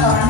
Ahora.